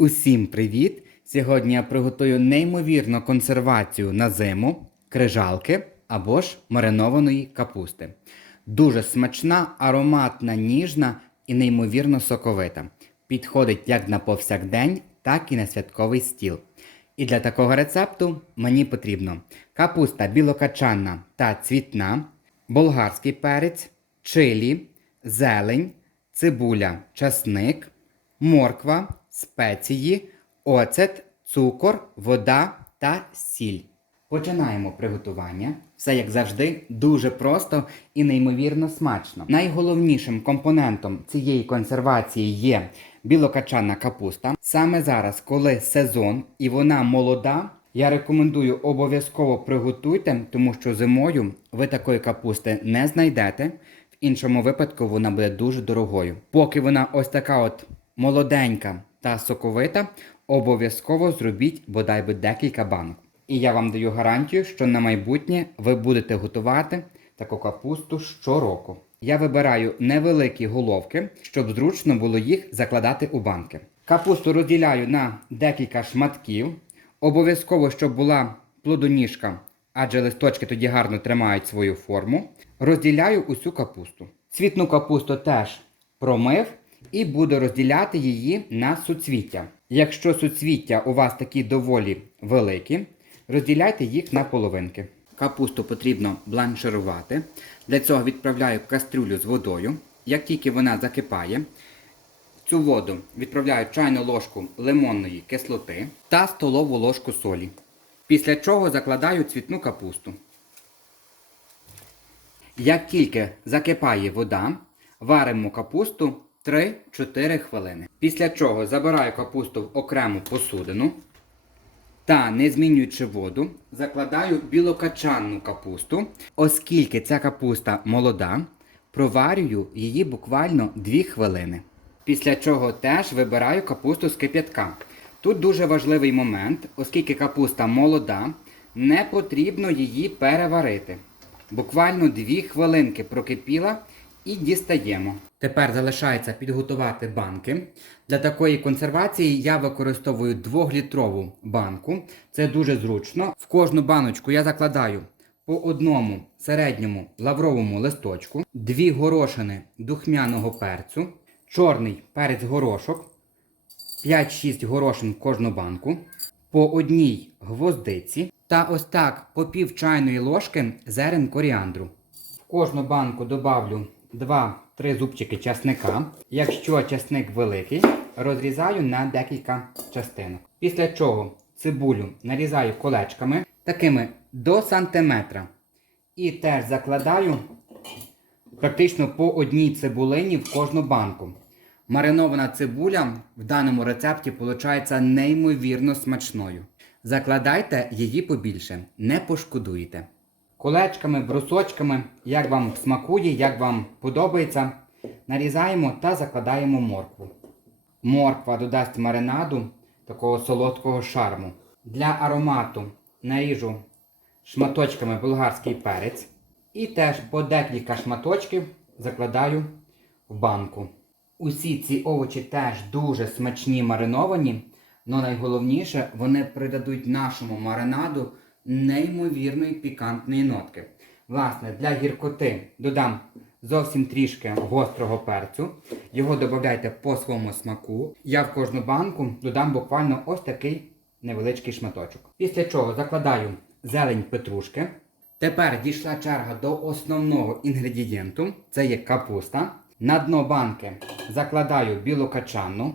Усім привіт! Сьогодні я приготую неймовірну консервацію на зиму, крижалки або ж маринованої капусти. Дуже смачна, ароматна, ніжна і неймовірно соковита. Підходить як на повсякдень, так і на святковий стіл. І для такого рецепту мені потрібно капуста білокачанна та цвітна, болгарський перець, чилі, зелень, цибуля, часник, морква, спеції, оцет, цукор, вода та сіль. Починаємо приготування. Все як завжди дуже просто і неймовірно смачно. Найголовнішим компонентом цієї консервації є білокачана капуста. Саме зараз, коли сезон і вона молода, я рекомендую обов'язково приготуйте, тому що зимою ви такої капусти не знайдете. В іншому випадку вона буде дуже дорогою. Поки вона ось така от молоденька та соковита, обов'язково зробіть бодай би декілька банок. І я вам даю гарантію, що на майбутнє ви будете готувати таку капусту щороку. Я вибираю невеликі головки, щоб зручно було їх закладати у банки. Капусту розділяю на декілька шматків. Обов'язково, щоб була плодоніжка, адже листочки тоді гарно тримають свою форму. Розділяю усю капусту. Цвітну капусту теж промив і буду розділяти її на суцвіття. Якщо суцвіття у вас такі доволі великі, розділяйте їх на половинки. Капусту потрібно бланширувати. Для цього відправляю кастрюлю з водою. Як тільки вона закипає, цю воду відправляю чайну ложку лимонної кислоти та столову ложку солі. Після чого закладаю цвітну капусту. Як тільки закипає вода, варимо капусту 3-4 хвилини. Після чого забираю капусту в окрему посудину та, не змінюючи воду, закладаю білокачанну капусту, оскільки ця капуста молода, проварюю її буквально 2 хвилини. Після чого теж вибираю капусту з кип'ятка. Тут дуже важливий момент, оскільки капуста молода, не потрібно її переварити. Буквально 2 хвилинки прокипіла і дістаємо. Тепер залишається підготувати банки. Для такої консервації я використовую 2-літрову банку. Це дуже зручно. В кожну баночку я закладаю по одному середньому лавровому листочку, дві горошини духмяного перцю, чорний перець горошок, 5-6 горошин в кожну банку, по одній гвоздиці та ось так по пів чайної ложки зерен коріандру. В кожну банку добавлю 2-3 зубчики часника. Якщо часник великий, розрізаю на декілька частинок. Після чого цибулю нарізаю колечками такими до сантиметра. І теж закладаю практично по одній цибулині в кожну банку. Маринована цибуля в даному рецепті виходить неймовірно смачною. Закладайте її побільше, не пошкодуєте. Колечками, брусочками, як вам смакує, як вам подобається, нарізаємо та закладаємо моркву. Морква додасть маринаду такого солодкого шарму. Для аромату наріжу шматочками болгарський перець. І теж по декілька шматочків закладаю в банку. Усі ці овочі теж дуже смачні мариновані, але найголовніше, вони придадуть нашому маринаду неймовірної пікантної нотки. Власне, для гіркоти додам зовсім трішки гострого перцю. Його додайте по своєму смаку. Я в кожну банку додам буквально ось такий невеличкий шматочок. Після чого закладаю зелень петрушки. Тепер дійшла черга до основного інгредієнту. Це є капуста. На дно банки закладаю білокачанну.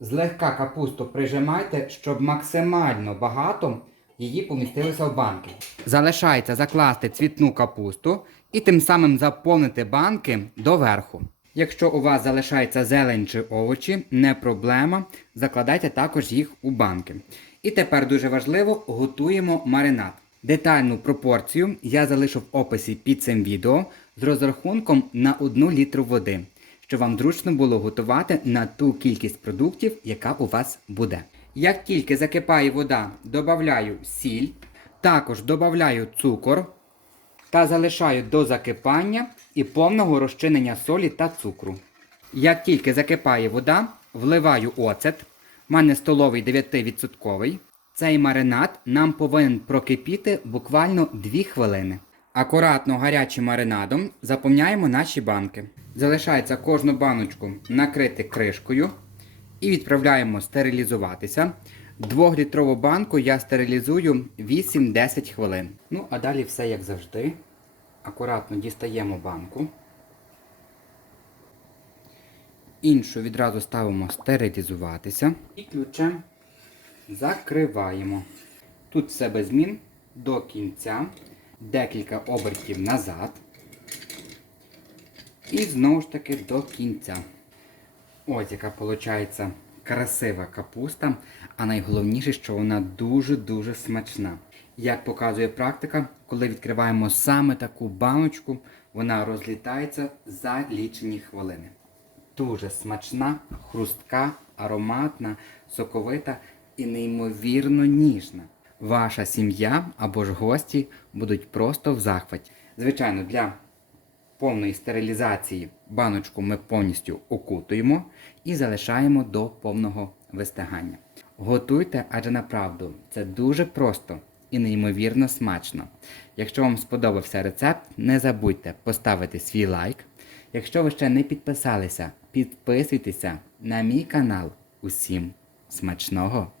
Злегка капусту прижимайте, щоб максимально багато її помістилося в банки. Залишається закласти цвітну капусту і тим самим заповнити банки доверху. Якщо у вас залишається зелень чи овочі, не проблема, закладайте також їх у банки. І тепер дуже важливо готуємо маринад. Детальну пропорцію я залишу в описі під цим відео з розрахунком на 1 літру води, щоб вам зручно було готувати на ту кількість продуктів, яка у вас буде. Як тільки закипає вода, додаю сіль, також додаю цукор та залишаю до закипання і повного розчинення солі та цукру. Як тільки закипає вода, вливаю оцет, У мене столовий 9%. Цей маринад нам повинен прокипіти буквально 2 хвилини. Акуратно гарячим маринадом заповняємо наші банки. Залишається кожну баночку накрити кришкою і відправляємо стерилізуватися. Двохлітрову банку я стерилізую 8-10 хвилин. Ну, а далі все як завжди. Акуратно дістаємо банку. Іншу відразу ставимо стерилізуватися і ключем закриваємо. Тут все без змін до кінця, декілька обертів назад. І знову ж таки до кінця. Ось яка виходить красива капуста, а найголовніше, що вона дуже-дуже смачна. Як показує практика, коли відкриваємо саме таку баночку, вона розлітається за лічені хвилини. Дуже смачна, хрустка, ароматна, соковита і неймовірно ніжна. Ваша сім'я або ж гості будуть просто в захваті. Звичайно, для повної стерилізації баночку ми повністю окутуємо і залишаємо до повного вистигання. Готуйте, адже направду це дуже просто і неймовірно смачно. Якщо вам сподобався рецепт, не забудьте поставити свій лайк. Якщо ви ще не підписалися, підписуйтеся на мій канал. Усім смачного!